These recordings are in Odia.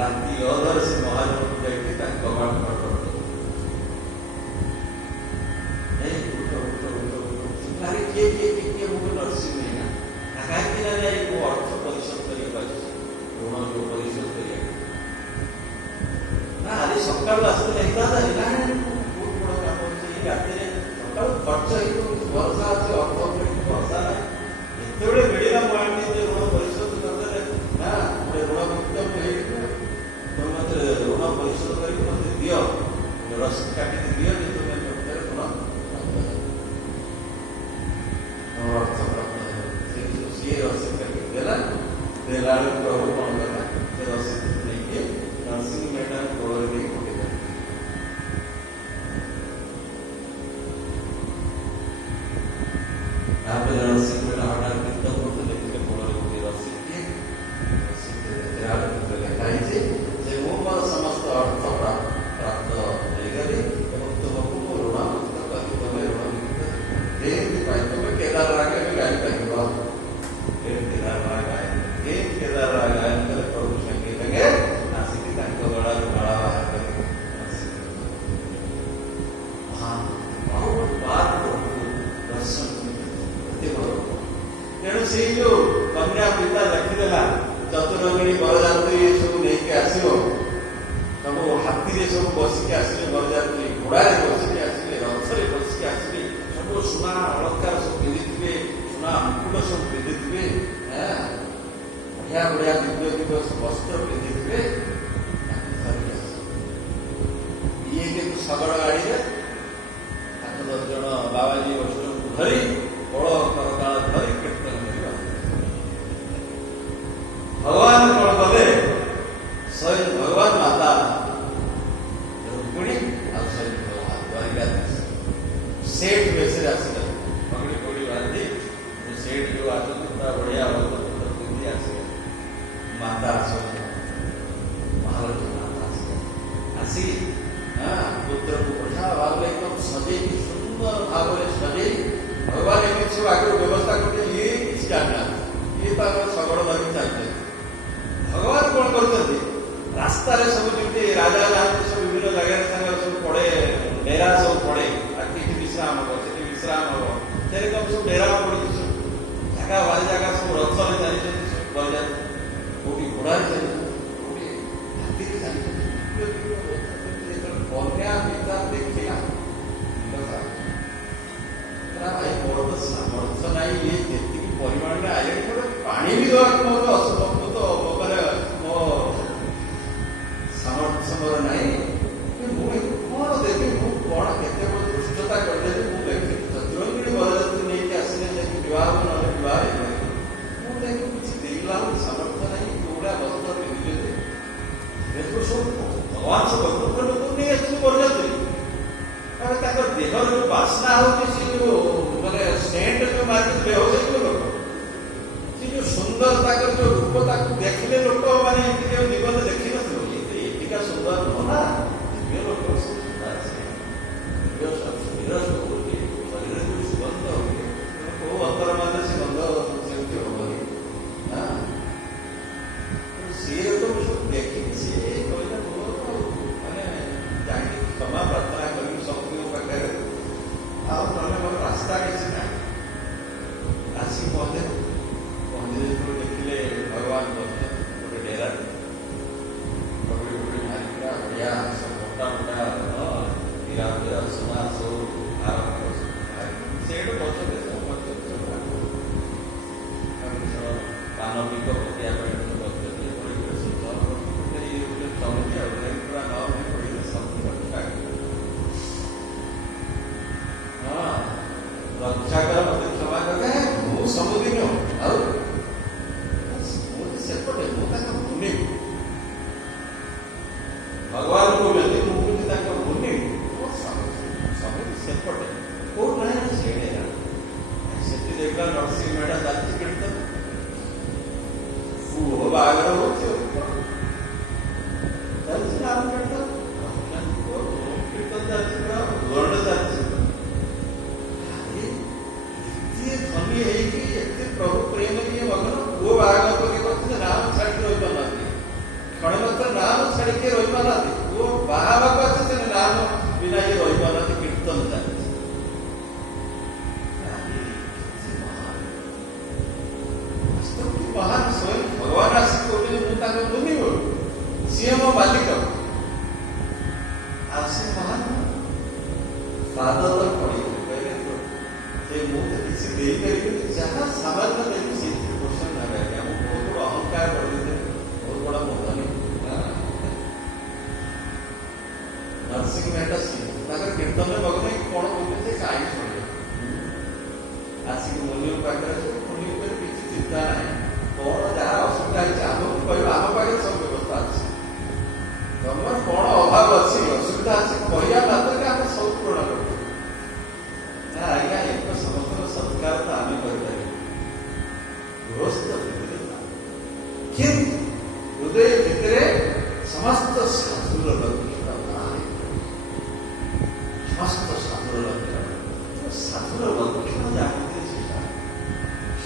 ରାତି ଅଧରେ ସେ ମହାଜନକୁ ଯାଇକି ତାଙ୍କ କବାଟ ଖଟଖଟ ଆରେ କିଏ କିଏ କିଏ କିଏ ମୁଁ ନରସିଂହ ନା କାହିଁକି ନା ଯାଇ ମୁଁ ଅର୍ଥ ପରିଶୋଧ କରିବାକୁ ଆସିଛି ଋଣ ଯୋଉ ପରିଶୋଧ କରିବାକୁ ନା ଆଜି ସକାଳୁ ଆସିଥିଲେ ହେଇଥାନ୍ତା ବହୁତ ବଡ଼ କାମ ଅଛି ଏଇ ରାତିରେ ସକାଳୁ ଖର୍ଚ୍ଚ ହେଇଥିବ ଭରସା ଅଛି ଅର୍ଥ ଉପରେ କିଛି ଭରସା ନାହିଁ ଯେତେବେଳେ ମିଳିଲା ମୁଁ ଆଣି ଯେ ଋଣ ପରିଶୋଧ କରିଦେଲେ ନା ଗୋଟେ ଋଣ ମୁକ୍ତ ହେଇଯିବ ତମେ ମତେ ଋଣ ପରିଶୋଧ କରିକି ମତେ ଦିଅ ରସିଦ କାଟିକି ଦିଅ ଯେ ତୁମେ ପ୍ରତ୍ୟେକ ଋଣ ଅର୍ଥ ପ୍ରାପ୍ତ ହେବ ସିଏ ରସିଦ କାଟିକି ଦେଲା ବେଳକୁ ପ୍ରଭୁ କଣ କଲା ସେ ରସିଦ ନେଇକି ନରସିଂହ ମେହତା କୋଳରେ ନେଇ ପକେଇଦେଲା ତାପରେ ନରସିଂହ ମେହତା ହଠାତ୍ କୀର୍ତ୍ତନ କରୁଥିଲେ ଦେଖିଲେ କୋଳରେ ଗୋଟିଏ ରସିଦ ଦିଏ ଲେଖା ହେଇଛି ଯେ ମୁଁ ମୋର ସମସ୍ତ ଅର୍ଥ ପ୍ରାପ୍ତ ହେଇଗଲି ଏବଂ ତୁମକୁ ମୁଁ ଋଣ ମୁକ୍ତ କଲି ତମେ ଋଣ ମୁକ୍ତ ଏଥିପାଇଁ ତୁମେ କେଦାର ରାଗ ଏବେ ଗାଇପାରିବ କେଦାର ରାଗ ଗାୟନ କଲେ ପ୍ରଭୁ ସଙ୍ଗେ ସଙ୍ଗେ ଆସିକି ତାଙ୍କ ଗଳାରୁ ଗଳା ବାହାର କରି ଦର୍ଶନ ତେଣୁ ସେଇ ଯୋଉ କନ୍ୟା ପିତା ଲେଖିଦେଲା ଚତୁରଙ୍ଗିଣୀ ବରଯାତ୍ରୀ ସବୁ ନେଇକି ଆସିବ ସବୁ ହାତୀରେ ସବୁ ବସିକି ଆସିଲେ ବରଯାତ୍ରୀ ଘୋଡ଼ାରେ ବସିକି ଆସିଲେ ରଥରେ ବସିକି ଆସିଲେ ସବୁ ସୁନା ଅଳଙ୍କାର ସବୁ ପିନ୍ଧିଥିବେ ସୁନା ମୁକୁଟ ସବୁ ପିନ୍ଧିଥିବେ ବଢିଆ ବଢିଆ ଦିବ୍ୟ ଦିବ୍ୟ ବସ୍ତ୍ର ପିନ୍ଧିଥିବେ ଧରିକି ଆସିବେ ଇଏ କିନ୍ତୁ ଶଗଡ଼ ଗାଡ଼ିରେ 8-10 ଜଣ ବାବାଜୀ ବୈଷ୍ଣବଙ୍କୁ ଧରି ବଳ କରତାଳ ଧରି କୀର୍ତ୍ତନ କରିବା ଭଗବାନ କଣ କଲେ ସ୍ୱୟଂ ଭଗବାନ ମାତା ରୁକ୍ମିଣୀ ଆଉ ସ୍ୱୟଂ ଭଗବାନ ଦ୍ୱାରିକାଧୀଶ ସେଠ ବେଶରେ ଆସିଲେ ପଗଡ଼ି ପଗଡ଼ି ବାନ୍ଧି ସେଠ ଯୋଉ ଆସନ୍ତି ପୁରା ବଢିଆ ପିନ୍ଧି ଆସିଲେ ମାତା ଆସନ୍ତି ମହାଲକ୍ଷ୍ମୀ ମାତା ଆସିଲେ ଆସି ପୁତ୍ରକୁ ବଢିଆ ଭାବରେ ଏକଦମ ସଜେଇ ସୁନ୍ଦର ଭାବରେ ସଜେଇ ଭଗବାନ ଏମିତି ସବୁ ଆଗରୁ ବ୍ୟବସ୍ଥା କରୁଥିଲେ ଇଏ କିଛି ଜାଣିନାହାନ୍ତି ଇଏ ତାଙ୍କର ଶଗଡ଼ ଧରିକି ଚାଲିଛନ୍ତି ଭଗବାନ କଣ କରୁଛନ୍ତି ରାସ୍ତାରେ ସବୁ ଯେମିତି ରାଜା ଯାଆନ୍ତି ସବୁ ବିଭିନ୍ନ ଜାଗାରେ ତାଙ୍କର ସବୁ ପଡେ ଡେରା ସବୁ ପଡେ ଏଠି ବିଶ୍ରାମ ହବ ସେଠି ବିଶ୍ରାମ ହବ ସେରକମ ସବୁ ଡେରା ପଡିଛି ସବୁ ଜାଗା ବାରି ଜାଗା ସବୁ ରଥରେ ଚାଲିଛନ୍ତି ସବୁ ବରଯାତ୍ରୀ କୋଉଠି ଘୋଡ଼ାରେ ଚାଲିଛନ୍ତି କୋଉଠି ହାତୀରେ ଚାଲିଛନ୍ତି କନ୍ୟା ପିତା ଦେଖିଲା ଭାଇ ମୋର ତ ସାମର୍ଥ୍ୟ ନାହିଁ ଇଏ ଯେତିକି ପରିମାଣରେ ଆଇଲେଣି ଗୋଟେ ପାଣି ବି ଦେବାକୁ ମୋର ଅସମ୍ଭବ ତ ମାନେ ମୋ ସାମର୍ଥ୍ୟ ମୋର ନାହିଁ ମୁଁ କଣ ଦେବି ମୁଁ କଣ କେତେ ବଡ଼ ଦୁଷ୍ଟତା କରିଦେବି ମୁଁ ଦେଖି ଚତୁରଙ୍ଗିଣୀ ବରଯାତ୍ରୀ ନେଇକି ଆସିଲେ ଯାଇକି ବିବାହ ନହେଲେ ବିବାହ ହେଇପାରିବ ମୁଁ ତାଙ୍କୁ କିଛି ଦେଇଲା ସାମର୍ଥ୍ୟ ନାହିଁ କୋଉଡ଼ା ବସ୍ତ୍ର ପିନ୍ଧିଛନ୍ତି ଏସବୁ ସବୁ ଭଗବାନ ସବୁ ଲୋକ ନେଇ ଆସିଛନ୍ତି ବରଯାତ୍ରୀ ତାଙ୍କ ଦେହର ଯୋଉ ବାସ୍ନା ହଉଛି ସେ ଯୋଉ ମାନେ ସେଣ୍ଟ ଯୋଉ ମାରି ବେହୋସ ହେଇଯିବ ଲୋକ ସେ ଯୋଉ ସୁନ୍ଦର ତାଙ୍କର ଯୋଉ ରୂପ ତାକୁ ଦେଖିଲେ ଲୋକ ମାନେ ଏମିତି ଯୋଉ ଜୀବନରେ ଦେଖିନଥିବ ଏଠିକା ସୁନ୍ଦର ନୁହଁ ନା ଦିବ୍ୟ ଲୋକ ସବୁ ସୁନ୍ଦର ଶରୀରରେ ଯୋଉ ସୁଗନ୍ଧ ହୁଏ କୋଉ ଅନ୍ତର ମାନେ ସେ ଗନ୍ଧ ସେମିତି ହବନି ସିଏ ତ ସବୁ ଦେଖିକି ସିଏ କହିଲା ମାନେ ଯାଇକି କ୍ଷମା ପ୍ରାର୍ଥନା କରିକି ଶକ୍ତିଙ୍କ ପାଖରେ ଆଉ ନହେଲେ ମୋର ରାସ୍ତା କିଛି ନାହିଁ ଆସି ପହଞ୍ଚିଲେ ଯେତେବେଳେ ଦେଖିଲେ ଭଗବାନ ବସିଛନ୍ତି ଗୋଟେ ଡେରାରେ ପଗଡ଼ି ପଗଡ଼ି ମାରିକିନା ବଢ଼ିଆ ସବୁ ମୋଟା ମୋଟା ହୀରା ଫୀରା ସୁନା ସବୁ ସେଇଠୁ ବସନ୍ତି ସବୁ ପାନ ପିକ ପକେଇବା ପାଇଁ ବସିଛନ୍ତି ସମିତି ଆଉ ପୁରା ନ ପଡ଼ିଲେ ସମିତି ରକ୍ଷା କର ମତେ କ୍ଷମା କରେ ମୁଁ ସବୁଦିନ ଆଉ ମୁଁ ସେପଟେ ମୁଁ ତାଙ୍କ ଭୂମି ଭଗବାନ କହୁଛନ୍ତି ମୁଁ କିନ୍ତୁ ତାଙ୍କ ଭୂମି ସମିତି ସେପଟେ କୋଉଠି ନାହିଁ ସେଠି ସେଠି ଦେଖିଲା ନରସିଂହ ମେଢା ଚାଲିଛି କୀର୍ତ୍ତନ ପୁଅ ବାହାଘର ହଉଛି ଚାଲିଛି ନାମ କୀର୍ତ୍ତନ କୀର୍ତ୍ତନ ଚାଲିଛି ପୁରା ଗଣ୍ଡ ଚାଲିଛି ଧନୀ ହେଇକି ଏତେ ପ୍ରଭୁ ପ୍ରେମ କିଏ ମଗନ ପୁଅ ବାହାଘର କରି କରିଥିଲେ ନାମ ଛାଡ଼ି ରହିପାରୁନାହାନ୍ତି କ୍ଷଣ ମାତ୍ର ନାମ महान स्वयं भगवान आसी कहते मुनि सी मो मालिक आसी महान पाद तो पड़ी कहले तो मुझे किसी दे पारि जहाँ सामान्य देवी से क्वेश्चन ना करें हम बहुत बड़ा अहंकार कर देते बहुत बड़ा मोहनी नरसिंह मेहता सिंह कीर्तन में भगवान कौन बोलते कहीं शुणे आसिक मुनि पाखे मुनि किसी चिंता ना कौन जहाँ असुविधा है आमको कह आम पाखे सब व्यवस्था अच्छी तुम कौन अभाव अच्छी असुविधा अच्छी कहवा मात्र आम सब पूरण कर आज्ञा एक समस्त सत्कार तो आम कर गृहस्थ किंतु हृदय भितर समस्त साधुर लक्षण समस्त साधुर लक्षण साधुर लक्षण जाते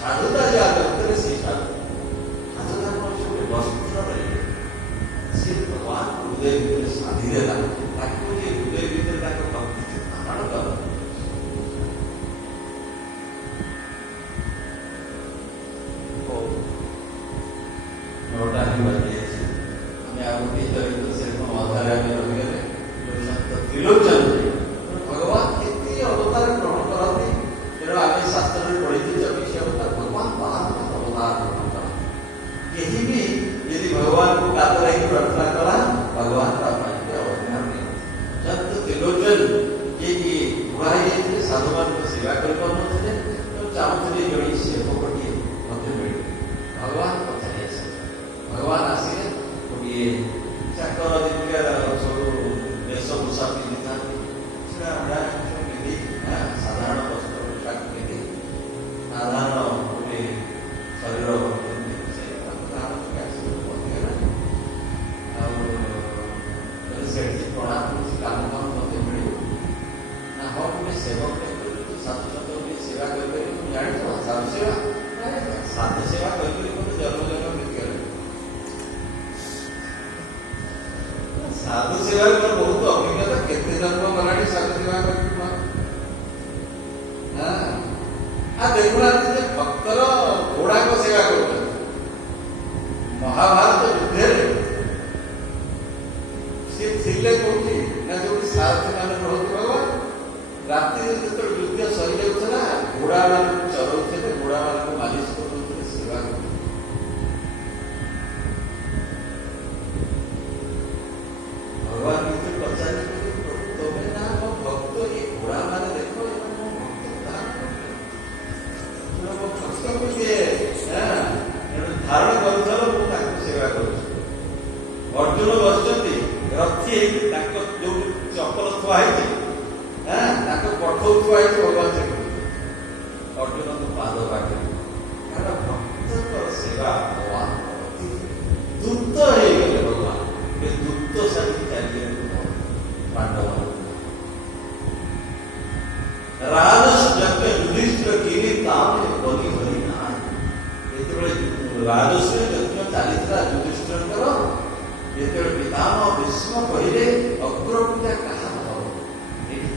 साधुता जहाँ व्यक्ति से साधुता वस्त्र रहे से भगवान हृदय भितर साधी देला हृदय भितर भक्ति धारण कर त्रिलोचन भगवान कितनी अवतार ग्रहण करती तेणु आम शास्त्र में पढ़ी चौबीस अवतार भगवान बाहर अवतार ग्रहण कर यही भी यदि भगवान को कातर ही प्रार्थना करा भगवान का अवतार नहीं जब त्रिलोचन ये बुढ़ाई साधुमान को सेवा कर चाहते जड़े सेवकटी मत मिले भगवान पचारे भगवान आसिले गोटे चाकर सब देश पोषा पिंधि था साधारण वस्त्र पोशाक पिंधि साधारण गोटे शरीर प्रणाम काम काम मत मिले ना हाँ गोटे सेवक साधु सत सेवा कर जान साधु सेवा साधु सेवा कर जन्म जन्म मिल साधु सेवा बहुत अभिज्ञता केते जन्म गला साधु सेवा कर देखुना भक्तर घोड़ा को सेवा कर महाभारत युद्ध सी थे कौटी ना जो सारथी मान रही भगवान राति जो युद्ध सरी जाऊला घोड़ा मान चलाते घोड़ा मान मालिश कर सेवा कर भगवान मित्र पचारे तुम्हें ना मो भक्त ये घोड़ा मान देख भक्त को धारण कर सेवा कर अर्जुन बस रथी जो चपल थुआई पठौ थुआई भगवान से अर्जुन को पाद पाखे कारण भक्त सेवा भगवान दूत हो गए भगवान दूत साथी चलिए पांडव राजस यज्ञ युधिष्ठिर गिरी तामे बलि हरि ना राजस्व यज्ञ चली युधिष्ठिर जो पितामह भीष्म कहले अग्रपूजा क्या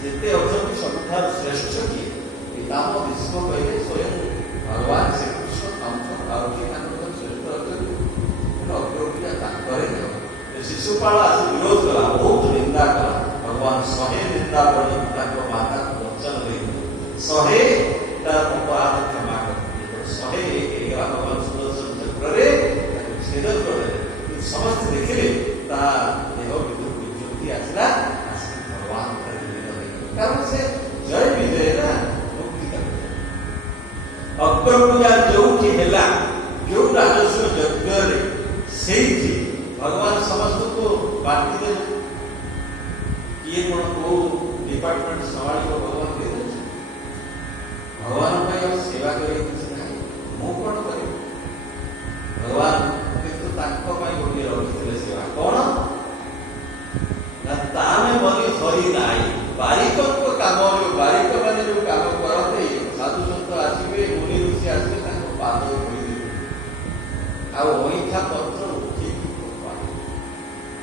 जिते अच्छा सबुठ श्रेष्ठ किए पितामह भीष्म कहले स्वयं भगवान श्रीकृष्ण श्रेष्ठ अग्रपूजा शिशुपाल आज विरोध कला बहुत निंदा कला भगवान शहे निंदा पड़ी माता को वचन दे शहे अपराध क्षमा कर शहे भगवान सुदर्शन चक्र छेदन कर समस्त देखिले देह विद्युत ज्योति आसला भगवान कारण से जय विजय ना मुक्ति अग्रपूजा जो जो राजस्व यज्ञ से भगवान समस्त को बांटी दे ये कौन को डिपार्टमेंट संभाल भगवान दे दे भगवान सेवा करे मु कौन कर भगवान गोटे रखी सेवा कौन तामे बनी हरि नाई बारिक काम बारिक मैंने जो काम करते साधु सत आसवे मुनि ऋषि आसवे पाद आईठा पत्र उठी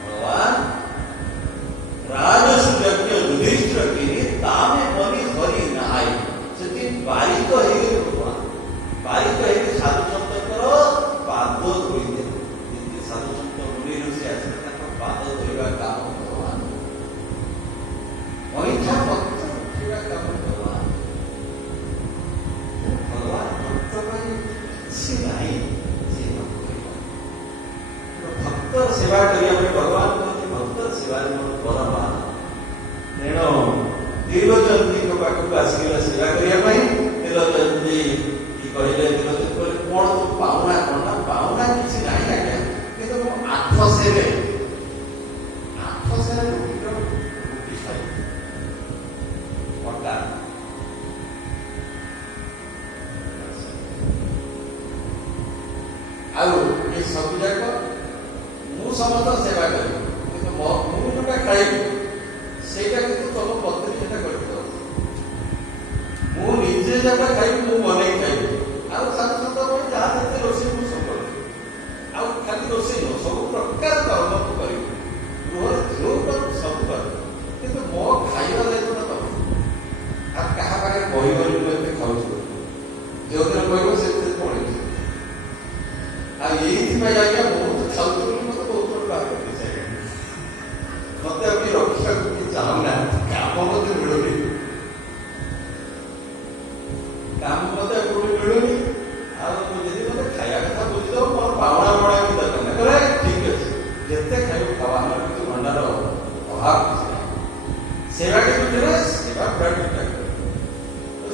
भगवान राजस्व यज्ञ युधिष्ठिर गिरी तामे बनी हरि नाई से बारिक हो भगवान बारिक साधु सत ତ୍ରିଲୋଚନଙ୍କ ପାଖକୁ ଆସିଗଲା ସେବା କରିବା ପାଇଁ। ତ୍ରିଲୋଚନଜୀ କି କହିଲେ, ତ୍ରିଲୋଚନ କହିଲେ କ'ଣ ତୁ ପାଉନା କ'ଣ? ନା ପାଉନା କିଛି ନାହିଁ ଆଜ୍ଞା, କିନ୍ତୁ ମୁଁ 8 ସେରେ ରୁଟି ଖାଇବି ଅଟା। ଆଉ ଏ ସବୁ ଯାକ ମୁଁ ସମସ୍ତ ସେବା କରିବି, କିନ୍ତୁ ମୁଁ ଯୋଉଟା ଖାଇବି ସେଇଟା କିନ୍ତୁ ତମ ପତ୍ନୀ ସେଟା କରିବ। ମୁଁ ନିଜେ ଯୋଉଟା ଖାଇବି ମୁଁ ବନେଇକି ଖାଇବି। ଆଉ ସାଙ୍ଗସାଥ ପାଇଁ ଯାହା ଯେତେ ରୋଷେଇ ମୁଁ ସବୁ କରିବି। ଆଉ ଖାଲି ରୋଷେଇ ନୁହଁ, ସବୁ ପ୍ରକାର କର୍ମ ମୁଁ କରିବି, ଗୃହରେ ଯୋଉଟା ସବୁ କରିବି, କିନ୍ତୁ ମୋ ଖାଇବା ଦାୟିତ୍ୱଟା ତମ। ଆଉ କାହା ପାଖରେ କହିବନି ମୁଁ ଏତେ ଖାଉଛି, ଯୋଉଦିନ କହିବ ସେଥିରେ ପଳେଇବି। ଆଉ ଏଇଥିପାଇଁ ଆଜ୍ଞା ବହୁତ ଖାଉଛି ବୋଲି ମତେ ବହୁତ ଥର ବାହାର କରିଦେଇଛି। ମତେ ଆଉ ବି ରଖିବାକୁ କି ଚାହୁଁନାହାନ୍ତି, କାମ ମତେ ମିଳୁନି, କାମ ମତେ କୋଉଠି ମିଳୁନି। ଆଉ ଯଦି ମତେ ଖାଇବା କଥା ବୁଝିଦବ, ମୋର ପାଉଣା ବଣା ବି ଦରକାର ନାହିଁ। କହିଲେ ଠିକ ଅଛି, ଯେତେ ଖାଇବ ଖାଅ, ଆମର କିଛି ଭଣ୍ଡାର ଅଭାବ କିଛି ନାହିଁ। ସେବା କିନ୍ତୁ ଥିଲେ ସେବା ପୁରା ଠିକ ଠାକ।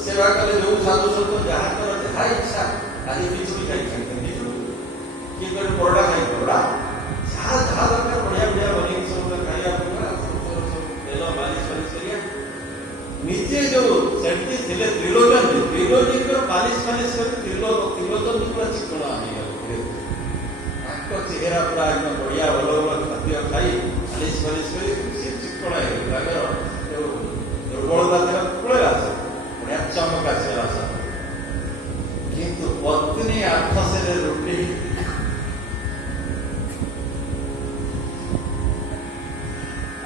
ସେବା କଲେ ଯୋଉ ସାଧୁ ସନ୍ଥ ଯାହା କର, ଯାହା ଇଚ୍ଛା, ଆଜି ବିଜୁଳି ଖାଇଥାନ୍ତି ବିଜୁଳି, କିଏ କହିଲେ ପରଡ଼ା ଖାଇ ପରଡ଼ା, ଯାହା ଯାହା ଦରକାର ବଢ଼ିଆ ବଢ଼ିଆ ବନେଇକି ସମସ୍ତେ ଖାଇବା ପିଇବା, ତେଲ ମାଲିସ ଫାଲିସ କରିବା। ନିଜେ ଯୋଉ ସେଠି ଥିଲେ ତ୍ରିଲୋଚନଙ୍କର ମାଲିସ ଫାଲିସ କରି ତ୍ରିଲୋଚନ ପୁରା ଚିକଣ ହେଇଗଲେ। ତାଙ୍କ ଚେହେରା ପୁରା ଏକଦମ ବଢ଼ିଆ ଭଲ ଭଲ ଖାଦ୍ୟ ଖାଇ ମାଲିସ ଫାଲିସ କରି ସେ ଚିକଣ ହେଇଗଲେ। ତାଙ୍କର ଯୋଉ ଦୁର୍ବଳତା ଥିଲା ପଳେଇଲା, ବଢ଼ିଆ ଚମକ ଆସିଗଲା ସବୁ। କିନ୍ତୁ ପତ୍ନୀ 8 ସେରେ ରୁଟି,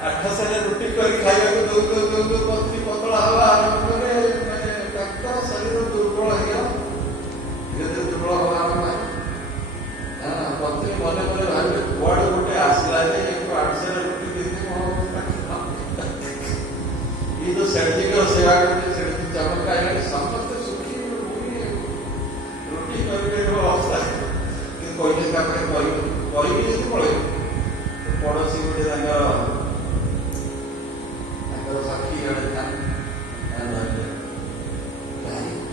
8 ସେରେ ରୁଟି କରି ଖାଇବାକୁ ଦଉ ପତ୍ନୀ ପତଳା ହବା ଆରମ୍ଭ କଲେ। ମାନେ ତାଙ୍କ ଶରୀର ଦୁର୍ବଳ ହେଇଗଲା, ଧୀରେ ଧୀରେ ଦୁର୍ବଳ ହବା ଆରମ୍ଭ ହେଲା। ପତ୍ନୀ ମନେ ମନେ ଭାବିଲେ କୁଆଡେ ଗୋଟେ ଆସିଲା ଯେ 8 ସେରେ ରୁଟି ଦେଇକି ଇଏ ତ ସେଠିଙ୍କର ସେବା କରୁଛି, ସେଠି ଚମକ ଆଇଲାଣି, ସମସ୍ତେ ସୁଖୀ ରୁଟି କରିପାରିବ ଅବସ୍ଥା। କିନ୍ତୁ କହିଲେ ତାପରେ କହିବି ଯଦି ପଳେଇବ। ପଡ଼ୋଶୀ ଗୋଟେ ତାଙ୍କର ସାକ୍ଷୀ ଜଣେ ଥାନ୍ତି,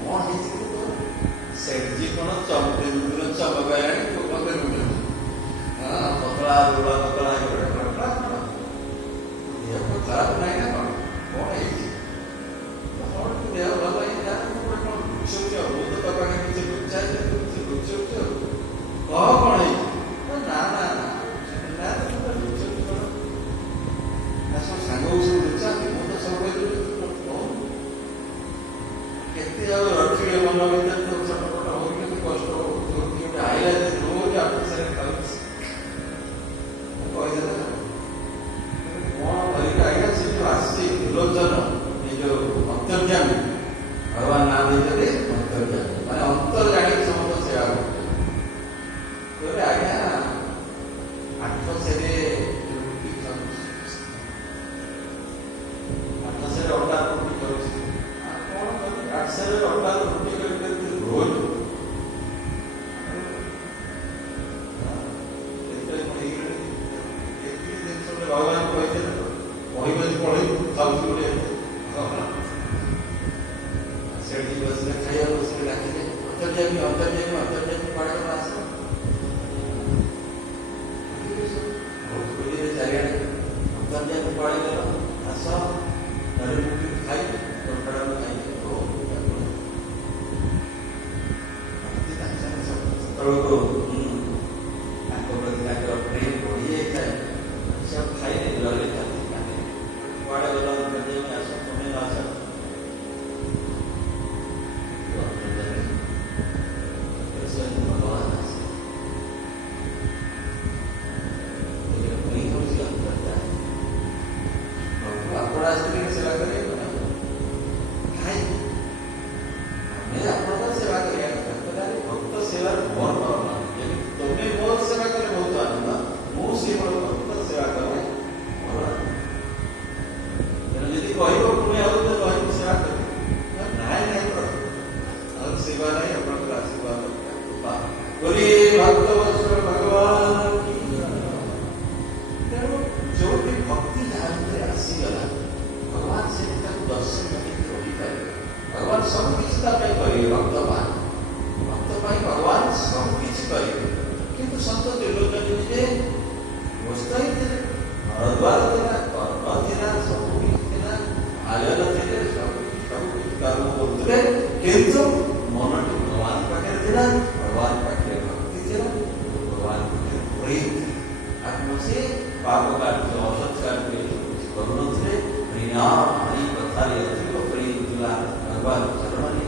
କ'ଣ ହେଇଛି ତୋର? ସେଠି କ'ଣ ଚମକ ଆଇଲାଣି, ତୁ କ'ଣ କରିବୁ? ପତଳା ଦୁର୍ବଳ ପତଳା ହେଇଗଲେ ଦେହ ଖରାପ ନାହିଁ ନା କ'ଣ? କ'ଣ ହେଇଛି? ଦେହ ଭଲ ହେଇଯାଏ, କ'ଣ ଲୁଚଉଛ? ମୁଁ ତ ତୋ ପାଖରେ କିଛି ଲୁଚାଇ ଲୁଚଉଛ, କହ କ'ଣ ହେଇଛି? ନା ନା ନା ଲୁଚଉଛ କ'ଣ? ସବୁ ସାଙ୍ଗକୁ ସବୁ ଲୁଚାନ୍ତି, ମୁଁ ତ ସବୁ କହିଲି କେତେ ଆଉ ରଖିଲେ ମନ ଭିତରେ ତ ଛଟପଟ ହଉ, କେତେ କଷ୍ଟ ହଉ, ଆଇଲା ରୋଜ 8 ସେରେ ଖାଉଛି କହିଦେଲେ କ'ଣ କରିବି ଆଜ୍ଞା। ସେ ଯୋଉ ଆସିଛି ତ୍ରିଲୋଚନ, ଏଇ ଯୋଉ ଅନ୍ତର୍ଯାମୀ, ଭଗବାନ ନାଁ ଦେଇଛନ୍ତି ଅନ୍ତର୍ଯାମୀ, ମାନେ ଅନ୍ତର ଜାଣିକି ସମସ୍ତ ସେବା କରୁଛନ୍ତି। କହିଲେ ଆଜ୍ଞା 8 ସେରେ ରୁଟି ଖାଉଛି, 8 ସେରେ ଅଟା ରୁଟି ଖାଉଛି, କ'ଣ କରିବି? 8 ସେରେ ଅଟା ରୁଟି କରି ରୋଜ ଭଗବାନ କହିଥିଲେ କହିବେ ପଳେଇବୁ ଖାଉଛି ଗୋଟେ। ସେଠି ବସିଲେ ଖାଇବା ବସିଲେ ଡାକିଲେ ଅନ୍ତର୍ଯାମୀ କୁଆଡ଼େ କ'ଣ ଆସିବ? ଚାରିଆଡ଼େ ଅନ୍ତର୍ଯାମୀ କୁଆଡ଼େ ଗଲ, ଆସ ଘରେ ଖାଇବେ ସେତେବେଳକୁ ତାଙ୍କ ପ୍ରତି ତାଙ୍କର ପ୍ରେମ ବଢ଼ି ଯାଇଥାଏ। सब खाइले लगे खाते खाते कुआड़े गला करते में आस तुम्हें ना आस भगवान अपना स्त्री की सेवा करिए, सेवा करिए भक्त सेवा मोर तुम्हें मोर सेवा करे बहुत आनंद, मुझे भक्त सेवा करें। ଯଦି କହିବ ପୁଣି ଆଉ संत त्रिलोचन जी व्यवस्था ही थे हरद्वार थे कर्म थे सब थे आयोजन थे सब कर्म करते किंतु मनटी भगवान पाखे था भगवान पाखे भक्ति थी भगवान पाखे प्रेम थी आत्म से पाप कार्य असत कार्य करुण थे हरिना हरि कथा प्रेम था भगवान चरण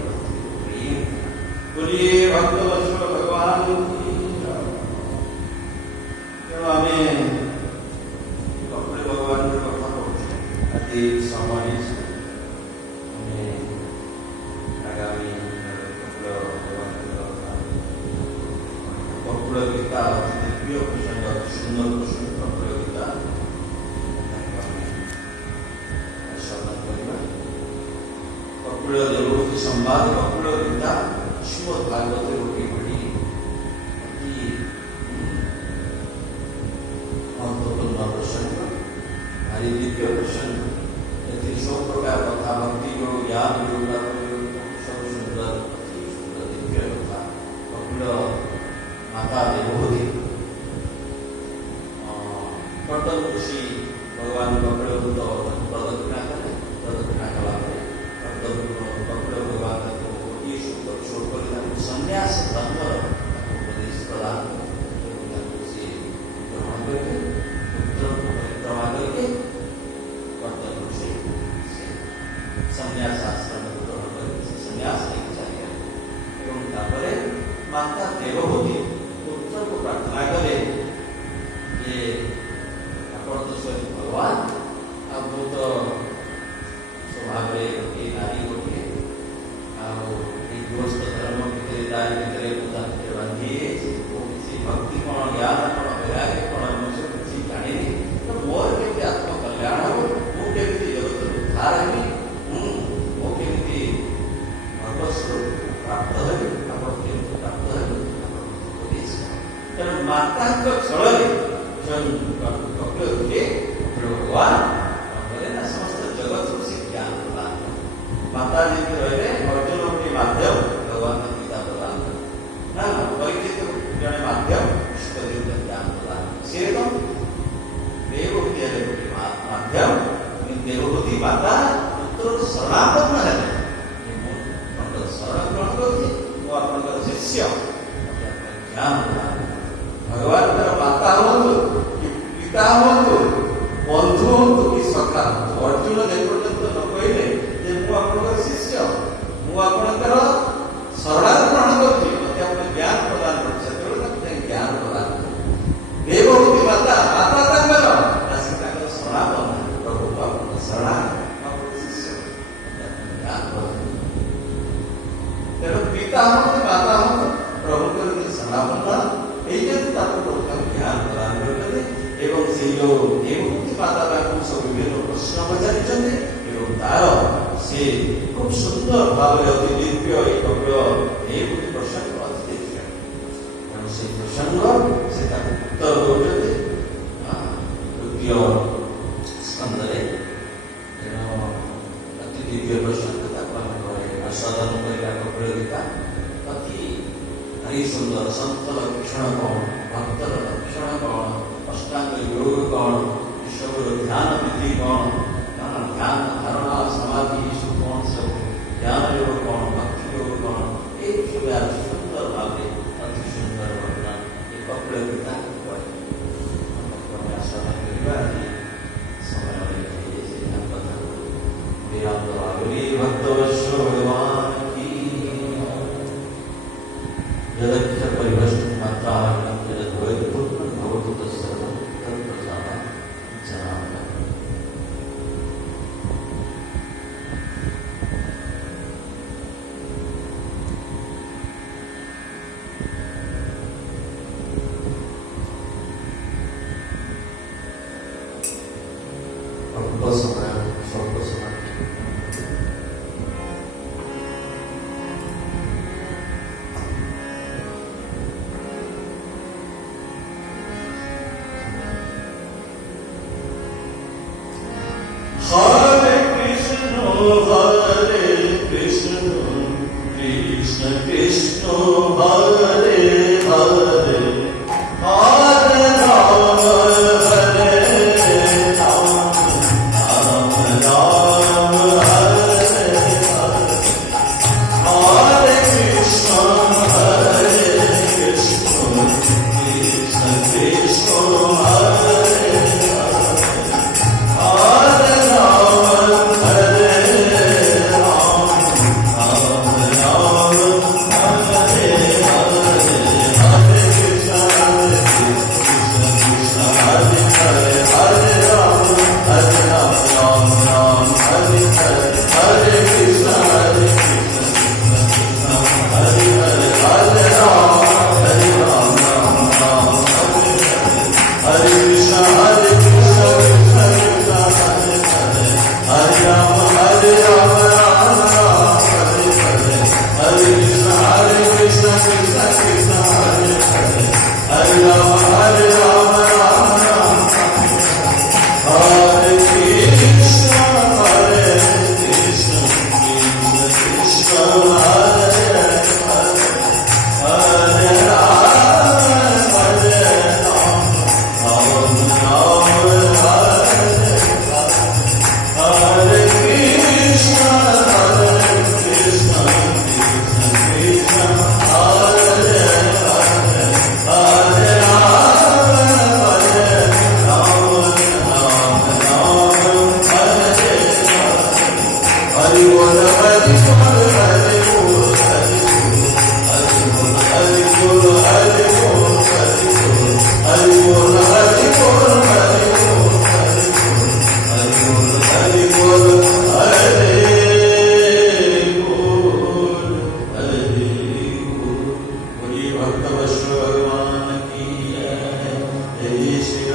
प्रेम बोलिए भक्त वत्सल भगवान हमें अपने भगवान की कथा पढ़ते अति समय आगामी कपूर गीता दिव्य प्रसंग सुंदर प्रसंग कपूर गीता कपूर देवभूति संवाद कपूर गीता श्रीमद् भागवत गोटे बड़ी महत्वपूर्ण प्रसंग भारी दिव्य प्रसंग सब प्रकार कथा भक्ति योग ज्ञान योग सब सुंदर दिव्य कथा कपिल माता देवहूति कर्दम ऋषि भगवान कपिल प्रदक्षिणा कले प्रदक्षिणा कला कपिल भगवान ये सूत्र छोड़ कर संन्यास धर्म उपदेश प्रदान से ग्रहण करके पुत्र को परिक्रमा करके कर्दम ऋषि संन्यास आश्रम ग्रहण करके संन्यास लेके चले एवं तापर माता देवहूति पुत्र को प्रार्थना करे ये अपन तो स्वयं भगवान अब वो तो स्वभाव गोटे नारी गोटे गृहस्थ धर्म भितर तार भितर बांधी किसी भक्ति कौन ज्ञान कौन वैराग्य कौन मनुष्य किसी जानी तो मोर के आत्मकल्याण हो मुझे जगत उद्धार है मुझे भगवत प्राप्त है प्राप्त है तेणु माता छल भगवान समस्त जगत से ज्ञान प्रदान माता जी रहे अर्जुन गोटे माध्यम भगवान गीता प्रदान ना परिचित जड़े माध्यम ज्ञान प्रदान सी तो देवहूति गोटे माध्यम देवहूति माता पुत्र शरणापन्न है शरण ग्रहण कर शिष्य ज्ञान प्रदान भगवान माता हूँ कि पिता हूँ बंधु हूँ कि सखा अर्जुन जेपर्यंत न कहले मुझे शिष्य मुझे शरणागमन करुँच मत ज्ञान प्रदान कर ज्ञान प्रदान देवहूति माता माता शरणापन्न प्रभु आपको शरणा शिष्य ज्ञान प्रदान तेणु पिता हूँ माता हूँ प्रभु शरणापन्न यही ज्ञान प्रदान करते एवं से जो देवहूति माता सब विभिन्न प्रश्न पचारि तार से खूब सुंदर भाव अति दिव्य कपिल देवहूति प्रसंग अति दिव्य तेणु से प्रसंग से उत्तर दौरान तृतीय स्कंद अति दिव्य प्रसंग आस्वादन करला कपिल गीता अति हरि सुंदर संत लक्षण कौन भक्तर लक्षण कौन अष्टांग योग कौन सब ध्यान विधि कौन ध्यान धारणा समाधि कौन सब ज्ञान योग कौन भक्ति योग कौन एक सुंदर भाव अति सुंदर वर्णन ये कपिल गीता आस्वादन करवा समय भक्तवश्य भगवान की यदक्षर परिभ्रष्ट मात्रा भगवत सर्व तत्प्रसाद Janardan Hare Krishna, Krishna Krishna, Hare Hare, Hare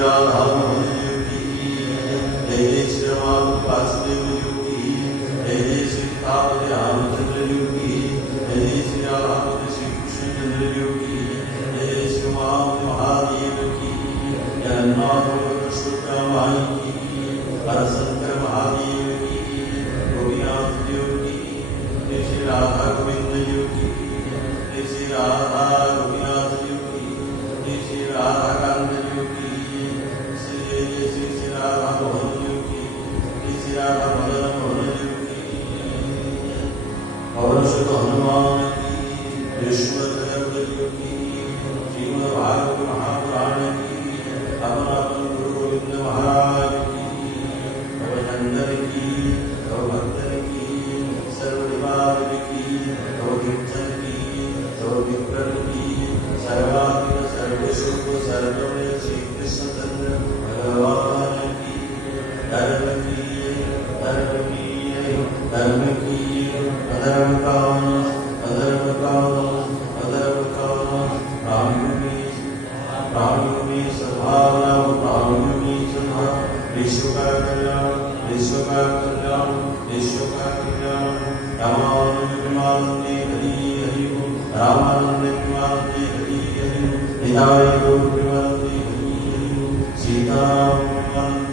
Radha Mohan देव की, जय जय श्री राम वासुदेव देव की, जय जय श्री तापति रामचंद्र देव की, जय जय श्री राधापति श्री कृष्णचंद्र देव की, जय जय श्री महादेव की, जगन्नाथ कृष्णमाई की, हरशंकर महादेव की, गोपीनाथ देव की, जय श्री राधा गोविंद देव की, जय श्री राधा गोपीनाथ देव की, जय श्री राधा कांत देव की, जय श्री राधा मोहन देव की, जय श्री राधा मदन मोहन देव की, और श्री हनुमान की, विष्णुदेव देव की, श्रीमद् भागवत महापुराण की, अपना गुरु गोविंद महाराज की, तव चंदन की, तव भक्तन की, सर्वदिवार की, तव कीर्तन की, तव विक्रम की, सर्वात्म सर्वशुभ सर्वमय श्री कृष्णचंद्र भगवान की, धर्म की, धर्म की, धर्म की, अधर्म का, अधर्म का, अधर्म का, प्राणियों में सद्भावना, प्राणियों में सद्भाव, विश्व का कल्याण, विश्व का कल्याण, विश्व का कल्याण। रामानंद विमानंदे हरि हरि ओम, रामानंद विमानंदे हरि हरि ओम, निताय गौर विमानंदे हरि हरि ओम, सीताराम विमानंदे